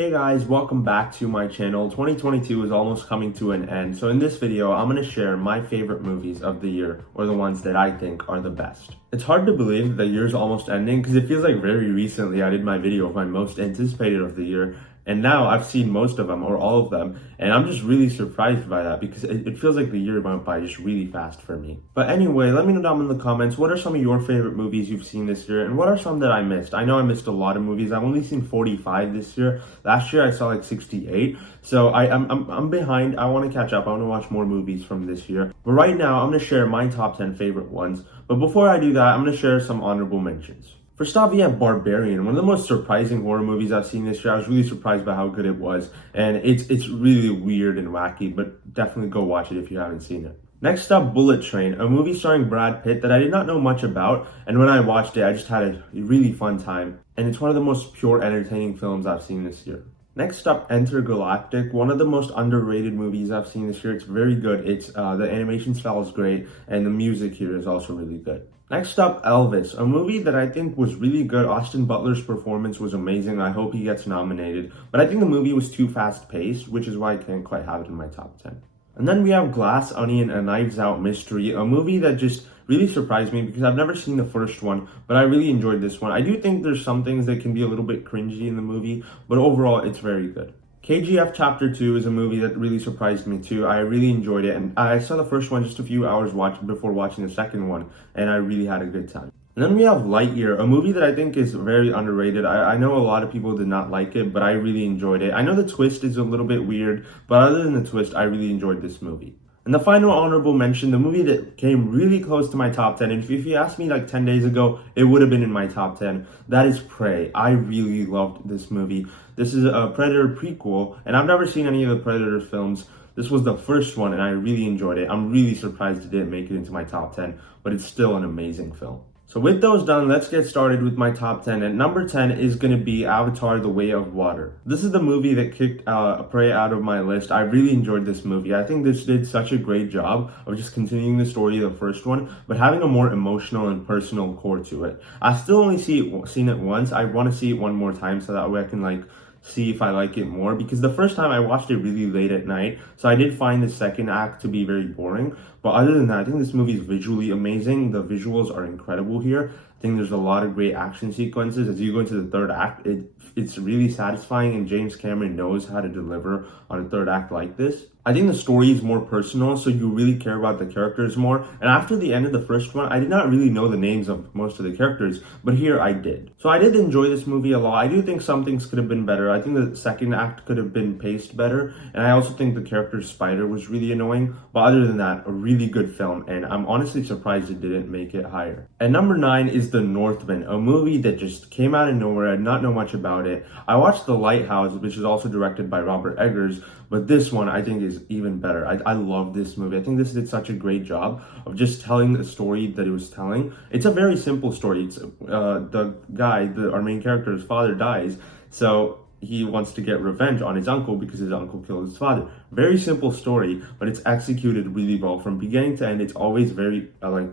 Hey guys, welcome back to my channel. 2022 is almost coming to an end, so in this video, I'm going to share my favorite movies of the year, or the ones that I think are the best. It's hard to believe that the year's almost ending, because it feels like very recently I did my video of my most anticipated of the year, and now I've seen most of them, or all of them, and I'm just really surprised by that, because it feels like the year went by just really fast for me. But anyway, let me know down in the comments, what are some of your favorite movies you've seen this year, and what are some that I missed? I know I missed a lot of movies. I've only seen 45 this year. Last year I saw like 68, so I'm behind. I want to catch up. I want to watch more movies from this year. But right now I'm going to share my top 10 favorite ones. But before I do that, I'm going to share some honorable mentions. First off, we have Barbarian, one of the most surprising horror movies I've seen this year. I was really surprised by how good it was, and it's really weird and wacky, but definitely go watch it if you haven't seen it. Next up, Bullet Train, a movie starring Brad Pitt that I did not know much about, and when I watched it, I just had a really fun time, and it's one of the most pure, entertaining films I've seen this year. Next up, Enter Galactic, one of the most underrated movies I've seen this year. It's very good. It's the animation style is great, and the music here is also really good. Next up, Elvis, a movie that I think was really good. Austin Butler's performance was amazing. I hope he gets nominated, but I think the movie was too fast-paced, which is why I can't quite have it in my top 10. And then we have Glass Onion, a Knives Out mystery, a movie that just really surprised me because I've never seen the first one, but I really enjoyed this one. I do think there's some things that can be a little bit cringy in the movie, but overall, it's very good. KGF Chapter 2 is a movie that really surprised me too. I really enjoyed it, and I saw the first one just a few hours before watching the second one, and I really had a good time. And then we have Lightyear, a movie that I think is very underrated. I know a lot of people did not like it, but I really enjoyed it. I know the twist is a little bit weird, but other than the twist, I really enjoyed this movie. And the final honorable mention, the movie that came really close to my top 10, and if you asked me like 10 days ago, it would have been in my top 10, that is Prey. I really loved this movie. This is a Predator prequel, and I've never seen any of the Predator films. This was the first one, and I really enjoyed it. I'm really surprised it didn't make it into my top 10, but it's still an amazing film. So with those done, let's get started with my top 10. And number 10 is going to be Avatar: The Way of Water. This is the movie that kicked Prey out of my list. I really enjoyed this movie. I think this did such a great job of just continuing the story of the first one, but having a more emotional and personal core to it. I still only seen it once. I want to see it one more time so that way I can see if I like it more, because the first time I watched it really late at night, so I did find the second act to be very boring. But other than that, I think this movie is visually amazing. The visuals are incredible here. I think there's a lot of great action sequences. As you go into the third act, it's really satisfying, and James Cameron knows how to deliver on a third act like this. I think the story is more personal, so you really care about the characters more. And after the end of the first one, I did not really know the names of most of the characters, but here I did. So I did enjoy this movie a lot. I do think some things could have been better. I think the second act could have been paced better, and I also think the character Spider was really annoying. But other than that, a really good film, and I'm honestly surprised it didn't make it higher. And number 9 is The Northman, a movie that just came out of nowhere. I did not know much about it. I watched The Lighthouse, which is also directed by Robert Eggers, but this one I think is even better. I love this movie. I think this did such a great job of just telling the story that it was telling. It's a very simple story. It's the guy, our main character's father dies, so he wants to get revenge on his uncle because his uncle killed his father. Very simple story, but it's executed really well. From beginning to end, it's always very,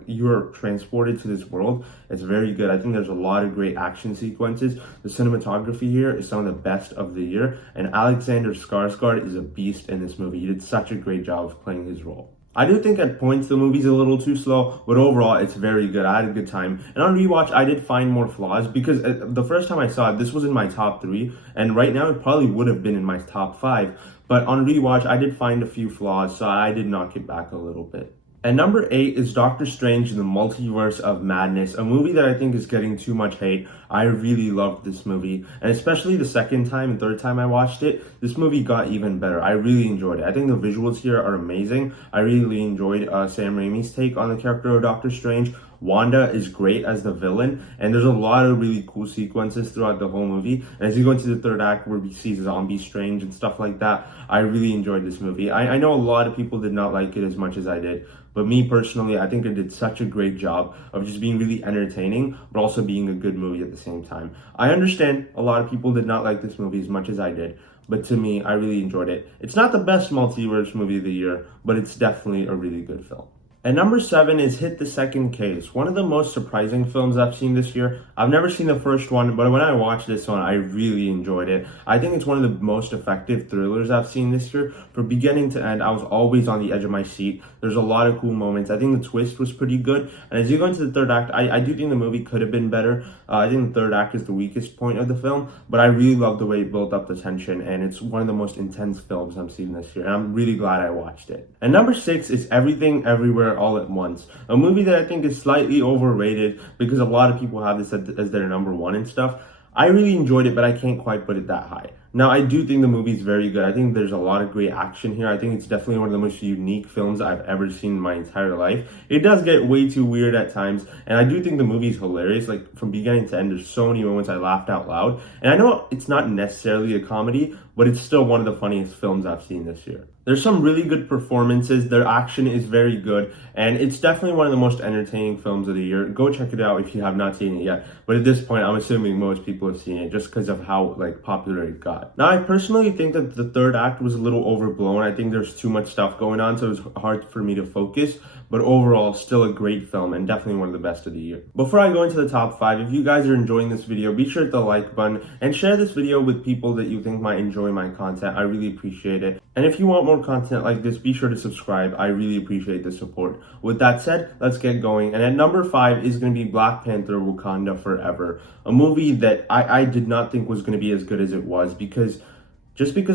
you're transported to this world. It's very good. I think there's a lot of great action sequences. The cinematography here is some of the best of the year, and Alexander Skarsgård is a beast in this movie. He did such a great job of playing his role. I do think at points the movie's a little too slow, but overall it's very good. I had a good time. And on rewatch, I did find more flaws because the first time I saw it, this was in my top 3, and right now it probably would have been in my top 5. But on rewatch, I did find a few flaws, so I did knock it back a little bit. And number 8 is Doctor Strange in the Multiverse of Madness, a movie that I think is getting too much hate. I really loved this movie, and especially the second time and third time I watched it, this movie got even better. I really enjoyed it. I think the visuals here are amazing. I really enjoyed Sam Raimi's take on the character of Doctor Strange. Wanda is great as the villain, and there's a lot of really cool sequences throughout the whole movie. And as you go into the third act where we see Zombie Strange and stuff like that, I really enjoyed this movie. I know a lot of people did not like it as much as I did, but me personally, I think it did such a great job of just being really entertaining, but also being a good movie at the same time. I understand a lot of people did not like this movie as much as I did, but to me, I really enjoyed it. It's not the best multiverse movie of the year, but it's definitely a really good film. And number 7 is Hit the Second Case, one of the most surprising films I've seen this year. I've never seen the first one, but when I watched this one, I really enjoyed it. I think it's one of the most effective thrillers I've seen this year. From beginning to end, I was always on the edge of my seat. There's a lot of cool moments. I think the twist was pretty good. And as you go into the third act, I do think the movie could have been better. I think the third act is the weakest point of the film, but I really love the way it built up the tension, and it's one of the most intense films I've seen this year, and I'm really glad I watched it. And number 6 is Everything Everywhere All at Once, a movie that I think is slightly overrated because a lot of people have this as their number 1 and stuff. I really enjoyed it, but I can't quite put it that high. Now, I do think the movie's very good. I think there's a lot of great action here. I think it's definitely one of the most unique films I've ever seen in my entire life. It does get way too weird at times, and I do think the movie's hilarious. Like, from beginning to end, there's so many moments I laughed out loud. And I know it's not necessarily a comedy, but it's still one of the funniest films I've seen this year. There's some really good performances. Their action is very good, and it's definitely one of the most entertaining films of the year. Go check it out if you have not seen it yet. But at this point, I'm assuming most people have seen it just because of how popular it got. Now, I personally think that the third act was a little overblown. I think there's too much stuff going on, so it was hard for me to focus. But overall, still a great film and definitely one of the best of the year. Before I go into the top 5, if you guys are enjoying this video, be sure to hit the like button and share this video with people that you think might enjoy my content. I really appreciate it. And if you want more content like this, be sure to subscribe. I really appreciate the support. With that said, let's get going. And at number 5 is going to be Black Panther: Wakanda Forever, a movie that I did not think was going to be as good as it was because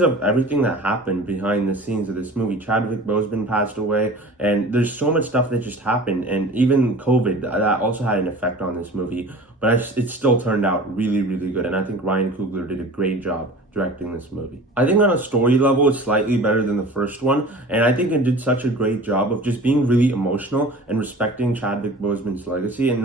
of everything that happened behind the scenes of this movie. Chadwick Boseman passed away, and there's so much stuff that just happened, and even COVID, that also had an effect on this movie, but it still turned out really, really good, and I think Ryan Coogler did a great job directing this movie. I think on a story level, it's slightly better than the first one, and I think it did such a great job of just being really emotional and respecting Chadwick Boseman's legacy, and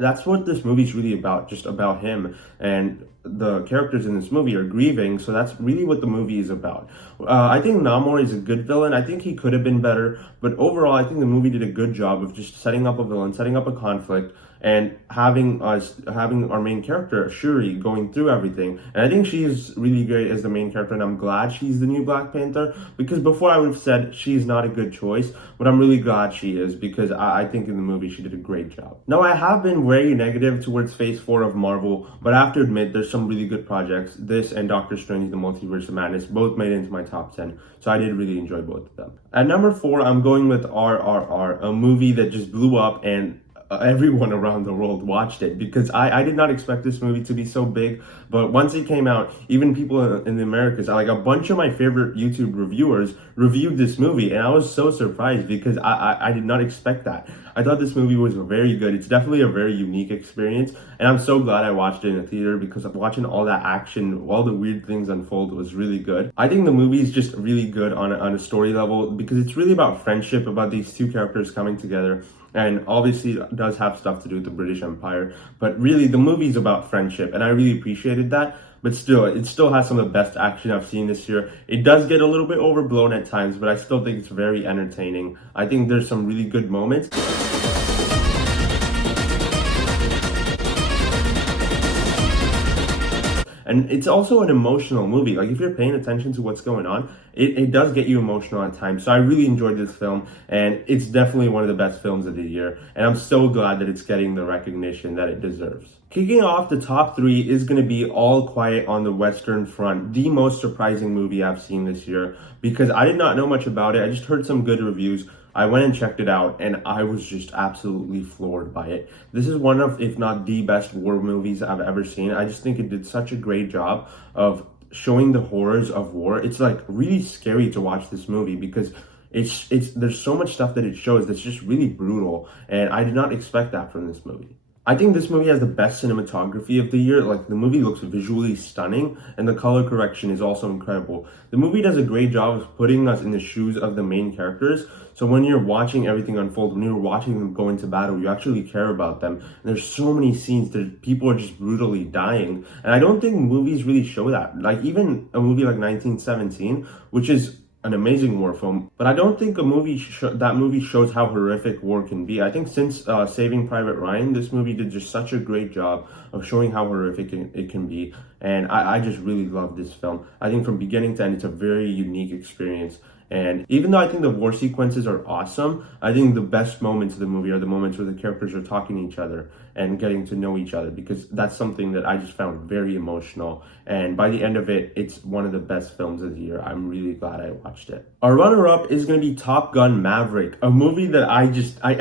that's what this movie's really about, just about him, and the characters in this movie are grieving, so that's really what the movie is about. I think Namor is a good villain. I think he could have been better, but overall, I think the movie did a good job of just setting up a villain, setting up a conflict, and having our main character, Shuri, going through everything. And I think she's really great as the main character, and I'm glad she's the new Black Panther, because before I would have said she's not a good choice, but I'm really glad she is, because I think in the movie she did a great job. Now, I have been very negative towards Phase 4 of Marvel, but I have to admit there's some really good projects. This and Doctor Strange: The Multiverse of Madness both made it into my top 10, so I did really enjoy both of them. At number 4, I'm going with RRR, a movie that just blew up, and everyone around the world watched it, because I did not expect this movie to be so big, but once it came out, even people in the Americas, a bunch of my favorite YouTube reviewers reviewed this movie, and I was so surprised because I did not expect that. I thought this movie was very good. It's definitely a very unique experience, and I'm so glad I watched it in a theater, because watching all that action, all the weird things unfold was really good. I think the movie is just really good on a story level, because it's really about friendship, about these two characters coming together. And obviously it does have stuff to do with the British Empire, but really the movie's about friendship, and I really appreciated that. But still, it still has some of the best action I've seen this year. It does get a little bit overblown at times, but I still think it's very entertaining. I think there's some really good moments. And it's also an emotional movie. If you're paying attention to what's going on, it does get you emotional at times. So I really enjoyed this film, and it's definitely one of the best films of the year. And I'm so glad that it's getting the recognition that it deserves. Kicking off the top 3 is going to be All Quiet on the Western Front, the most surprising movie I've seen this year, because I did not know much about it. I just heard some good reviews. I went and checked it out, and I was just absolutely floored by it. This is one of, if not the best war movies I've ever seen. I just think it did such a great job of showing the horrors of war. It's really scary to watch this movie, because there's so much stuff that it shows that's just really brutal, and I did not expect that from this movie. I think this movie has the best cinematography of the year. The movie looks visually stunning, and the color correction is also incredible. The movie does a great job of putting us in the shoes of the main characters. So when you're watching everything unfold, when you're watching them go into battle, you actually care about them. And there's so many scenes that people are just brutally dying. And I don't think movies really show that. Even a movie like 1917, which is an amazing war film, but I don't think that movie shows how horrific war can be. I think since Saving Private Ryan, this movie did just such a great job of showing how horrific it can be, and I just really love this film. I think from beginning to end, it's a very unique experience, And even though I think the war sequences are awesome, I think the best moments of the movie are the moments where the characters are talking to each other and getting to know each other, because that's something that I just found very emotional. And by the end of it, it's one of the best films of the year. I'm really glad I watched it. Our runner-up is going to be Top Gun Maverick, a movie that I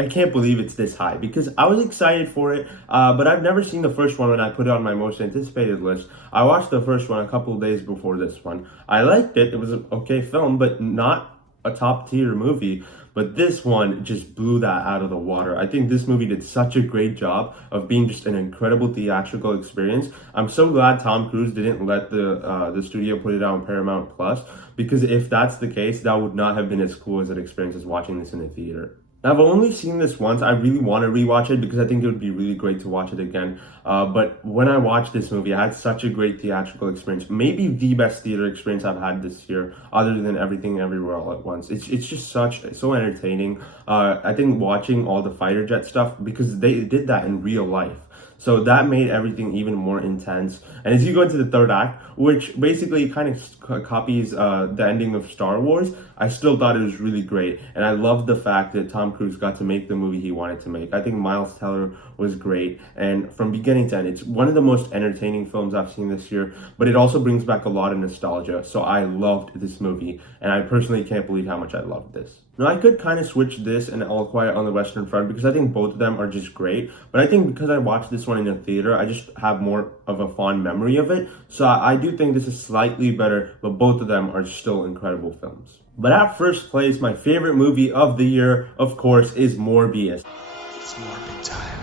can't believe it's this high, because I was excited for it, but I've never seen the first one when I put it on my most anticipated list. I watched the first one a couple of days before this one. I liked it. It was an okay film, but not a top tier movie. But this one just blew that out of the water. I think this movie did such a great job of being just an incredible theatrical experience. I'm so glad Tom Cruise didn't let the studio put it out on Paramount Plus, because if that's the case, that would not have been as cool as an experience as watching this in a theater. Now, I've only seen this once. I really want to rewatch it because I think it would be really great to watch it again. But when I watched this movie, I had such a great theatrical experience. Maybe the best theater experience I've had this year, other than Everything Everywhere All at Once. It's just so entertaining. I think watching all the fighter jet stuff, because they did that in real life. So that made everything even more intense. And as you go into the third act, which basically kind of copies the ending of Star Wars, I still thought it was really great. And I loved the fact that Tom Cruise got to make the movie he wanted to make. I think Miles Teller was great. And from beginning to end, it's one of the most entertaining films I've seen this year. But it also brings back a lot of nostalgia. So I loved this movie. And I personally can't believe how much I loved this. Now, I could kind of switch this and All Quiet on the Western Front, because I think both of them are just great. But I think because I watched this one in the theater, I just have more of a fond memory of it. So I do think this is slightly better, but both of them are still incredible films. But at first place, my favorite movie of the year, of course, is Morbius. It's Morbid time.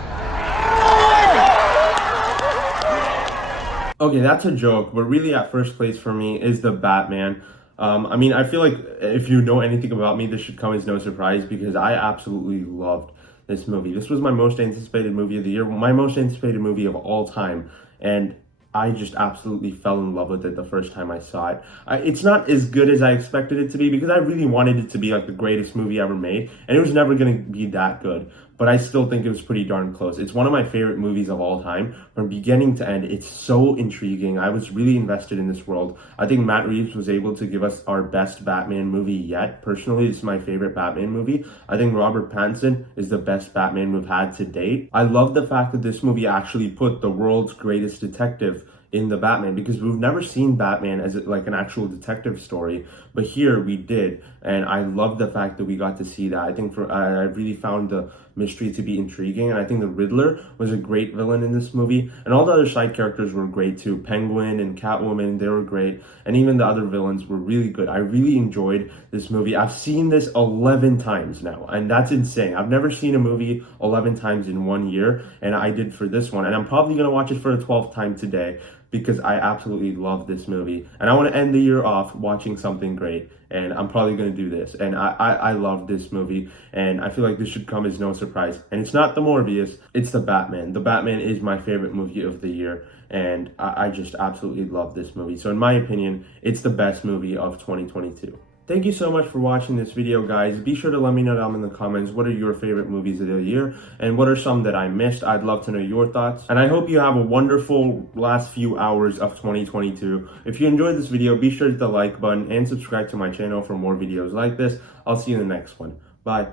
Okay, that's a joke, but really at first place for me is The Batman. I feel like if you know anything about me, this should come as no surprise, because I absolutely loved this movie. This was my most anticipated movie of the year, my most anticipated movie of all time, and I just absolutely fell in love with it the first time I saw it. It's not as good as I expected it to be, because I really wanted it to be like the greatest movie ever made, and it was never going to be that good. But I still think it was pretty darn close. It's one of my favorite movies of all time. From beginning to end, it's so intriguing. I was really invested in this world. I think Matt Reeves was able to give us our best Batman movie yet. Personally, this is my favorite Batman movie. I think Robert Pattinson is the best Batman we've had to date. I love the fact that this movie actually put the world's greatest detective in the Batman, because we've never seen Batman as like an actual detective story, but here we did, and I love the fact that we got to see that. I think I really found the mystery to be intriguing, and I think the Riddler was a great villain in this movie, and all the other side characters were great too. Penguin and Catwoman, they were great, and even the other villains were really good. I really enjoyed this movie. I've seen this 11 times now, and that's insane. I've never seen a movie 11 times in 1 year, and I did for this one, and I'm probably going to watch it for a 12th time today, because I absolutely love this movie. And I want to end the year off watching something great. And I'm probably going to do this. And I love this movie. And I feel like this should come as no surprise. And it's not the Morbius, it's The Batman. The Batman is my favorite movie of the year. And I just absolutely love this movie. So in my opinion, it's the best movie of 2022. Thank you so much for watching this video, guys. Be sure to let me know down in the comments what are your favorite movies of the year and what are some that I missed. I'd love to know your thoughts. And I hope you have a wonderful last few hours of 2022. If you enjoyed this video, be sure to hit the like button and subscribe to my channel for more videos like this. I'll see you in the next one. Bye.